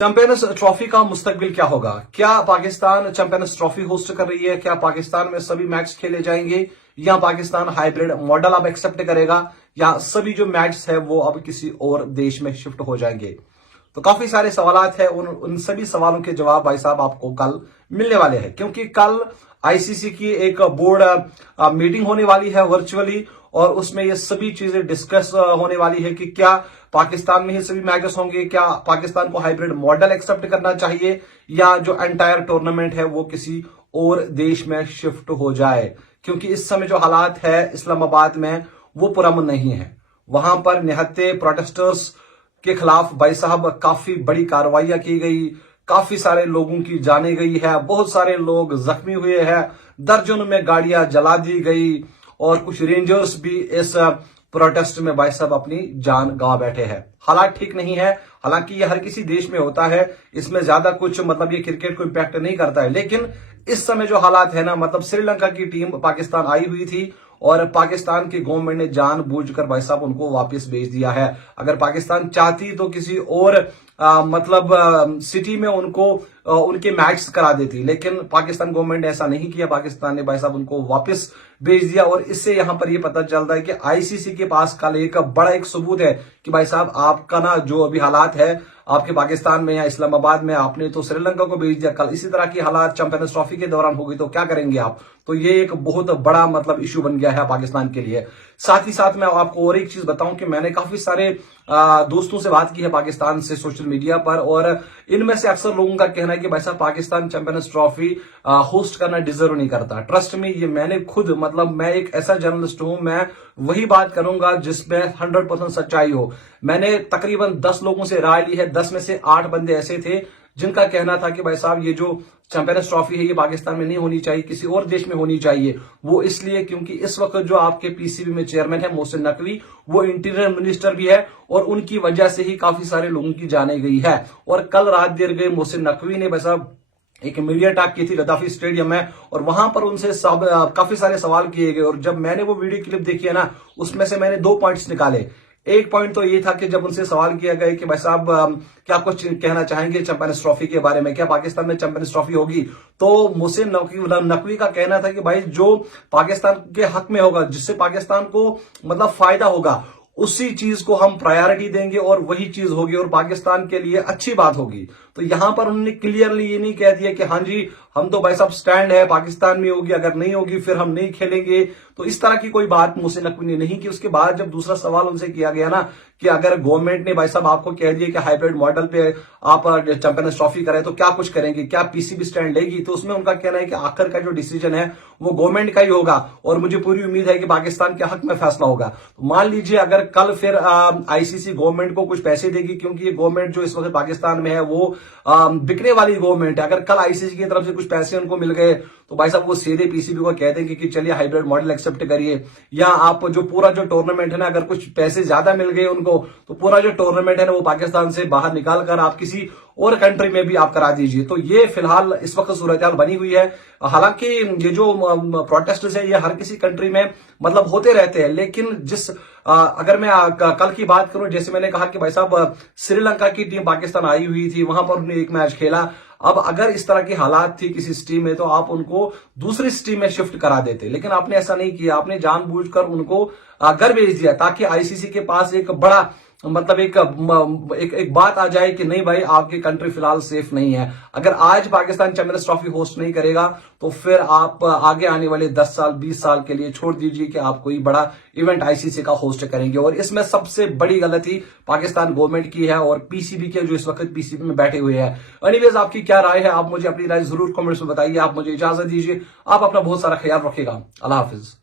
Champions trophy का मुस्तकबिल क्या होगा? क्या पाकिस्तान चैंपियंस ट्रॉफी होस्ट कर रही है? क्या पाकिस्तान में सभी मैच खेले जाएंगे या पाकिस्तान हाइब्रिड मॉडल अब एक्सेप्ट करेगा या सभी जो मैच है वो अब किसी और देश में शिफ्ट हो जाएंगे? तो काफी सारे सवाल है। उन सभी सवालों के जवाब भाई साहब आपको कल मिलने वाले हैं, क्योंकि कल आईसीसी की एक बोर्ड मीटिंग होने वाली है वर्चुअली, और उसमें ये सभी चीजें डिस्कस होने वाली है कि क्या पाकिस्तान में ही सभी मैचेस होंगे, क्या पाकिस्तान को हाइब्रिड मॉडल एक्सेप्ट करना चाहिए या जो एंटायर टूर्नामेंट है वो किसी और देश में शिफ्ट हो जाए। क्योंकि इस समय जो हालात है इस्लामाबाद में वो पुरअमन नहीं है। वहां पर निहत्ते प्रोटेस्टर्स के खिलाफ भाई साहब काफी बड़ी कार्रवाइयां की गई, काफी सारे लोगों की जाने गई है, बहुत सारे लोग जख्मी हुए हैं, दर्जनों में गाड़ियां जला दी गई और कुछ रेंजर्स भी इस प्रोटेस्ट में भाई साहब अपनी जान गंवा बैठे हैं। हालात ठीक नहीं है। हालांकि ये हर किसी देश में होता है, इसमें ज्यादा कुछ मतलब ये क्रिकेट को इम्पैक्ट नहीं करता है, लेकिन इस समय जो हालात है ना, मतलब श्रीलंका की टीम पाकिस्तान आई हुई थी और पाकिस्तान की गवर्नमेंट ने जानबूझकर भाई साहब उनको वापस भेज दिया है। अगर पाकिस्तान चाहती तो किसी और सिटी में उनको उनके मैच करा देती, लेकिन पाकिस्तान गवर्नमेंट ने ऐसा नहीं किया। पाकिस्तान ने भाई साहब उनको वापस भेज दिया और इससे यहां पर यह पता चलता है कि आईसीसी के पास कल एक बड़ा एक सबूत है कि भाई साहब आपका ना जो अभी हालात है आपके पाकिस्तान में या इस्लामाबाद में, आपने तो श्रीलंका को भेज दिया, कल इसी तरह की हालात चैंपियंस ट्रॉफी के दौरान होगी तो क्या करेंगे आप? तो ये एक बहुत बड़ा मतलब इश्यू बन गया है पाकिस्तान के लिए। साथ ही साथ मैं आपको और एक चीज बताऊं कि मैंने काफी सारे दोस्तों से बात की है पाकिस्तान से सोशल मीडिया पर, और इनमें से अक्सर लोगों का कहना है कि भाई साहब पाकिस्तान चैंपियंस ट्रॉफी होस्ट करना डिजर्व नहीं करता। ट्रस्ट में ये मैंने खुद मतलब मैं एक ऐसा जर्नलिस्ट हूं, मैं वही बात करूंगा जिसमें 100% सच्चाई हो। मैंने तकरीबन 10 लोगों से राय ली है, 10 में से 8 बंदे ऐसे थे जिनका कहना था कि भाई साहब ये जो चैंपियंस ट्रॉफी है ये पाकिस्तान में नहीं होनी चाहिए, किसी और देश में होनी चाहिए। वो इसलिए क्योंकि इस वक्त जो आपके पीसीबी में चेयरमैन है मोहसिन नकवी, वो इंटीरियर मिनिस्टर भी है और उनकी वजह से ही काफी सारे लोगों की जाने गई है। और कल रात देर गए मोहसिन नकवी ने भाई साहब एक मीडिया टॉक की थी गद्दाफी स्टेडियम में, और वहां पर उनसे काफी सारे सवाल किए गए। और जब मैंने वो वीडियो क्लिप देखी है ना, उसमें से मैंने 2 पॉइंट्स निकाले। एक पॉइंट तो ये था कि जब उनसे सवाल किया गया कि भाई साहब क्या कुछ कहना चाहेंगे चैंपियंस ट्रॉफी के बारे में, क्या पाकिस्तान में चैंपियंस ट्रॉफी होगी, तो मोहसिन नकवी का कहना था कि भाई जो पाकिस्तान के हक में होगा, जिससे पाकिस्तान को मतलब फायदा होगा, उसी चीज को हम प्रायोरिटी देंगे और वही चीज होगी और पाकिस्तान के लिए अच्छी बात होगी। तो यहां पर उन्होंने क्लियरली ये नहीं कह दिया कि हाँ जी हम तो भाई साहब स्टैंड है पाकिस्तान में होगी, अगर नहीं होगी फिर हम नहीं खेलेंगे। तो इस तरह की कोई बात मोहसिन नकवी ने नहीं की। उसके बाद जब दूसरा सवाल उनसे किया गया ना कि अगर गवर्नमेंट ने भाई साहब आपको कह दिया कि हाइब्रिड मॉडल पे आप चैंपियंस ट्रॉफी करें तो क्या कुछ करेंगे, क्या पीसीबी स्टैंड लेगी? तो उसमें उनका कहना है कि आखिर का जो डिसीजन है वो गवर्नमेंट का ही होगा और मुझे पूरी उम्मीद है कि पाकिस्तान के हक में फैसला होगा। तो मान लीजिए अगर कल फिर आईसीसी गवर्नमेंट को कुछ पैसे देगी, क्योंकि ये गवर्नमेंट जो इस वक्त पाकिस्तान में है वो बिकने वाली गवर्नमेंट है। अगर कल आईसीसी की तरफ से कुछ पैसे उनको मिल गए तो भाई साहब वो सीधे पीसीबी को कह देंगे कि चलिए हाइब्रिड मॉडल एक्सेप्ट करिए, या आप जो पूरा जो टूर्नामेंट है ना, अगर कुछ पैसे ज्यादा मिल गए उनको तो पूरा जो टूर्नामेंट है ना वो पाकिस्तान से बाहर निकाल कर आप किसी और कंट्री में भी आप करा दीजिए। तो ये फिलहाल इस वक्त सूरत बनी हुई है। हालांकि ये जो प्रोटेस्ट है ये हर किसी कंट्री में मतलब होते रहते हैं, लेकिन अगर मैं कल की बात करूं, जैसे मैंने कहा कि भाई साहब श्रीलंका की टीम पाकिस्तान आई हुई थी, वहां पर उन्होंने एक मैच खेला। अब अगर इस तरह की हालात थी किसी टीम में तो आप उनको दूसरी टीम में शिफ्ट करा देते, लेकिन आपने ऐसा नहीं किया। आपने जानबूझकर उनको घर भेज दिया ताकि आईसीसी के पास एक बड़ा मतलब एक बात आ जाए कि नहीं भाई आपकी कंट्री फिलहाल सेफ नहीं है। अगर आज पाकिस्तान चैंपियंस ट्रॉफी होस्ट नहीं करेगा तो फिर आप आगे आने वाले 10 साल 20 साल के लिए छोड़ दीजिए कि आप कोई बड़ा इवेंट आईसीसी का होस्ट करेंगे। और इसमें सबसे बड़ी गलती पाकिस्तान गवर्नमेंट की है और पीसीबी के जो इस वक्त पीसीबी में बैठे हुए हैं। एनीवेज आपकी क्या राय है? आप मुझे अपनी राय जरूर कमेंट्स में बताइए। आप मुझे इजाजत दीजिए। आप अपना बहुत सारा ख्याल रखिएगा। अल्लाह हाफिज।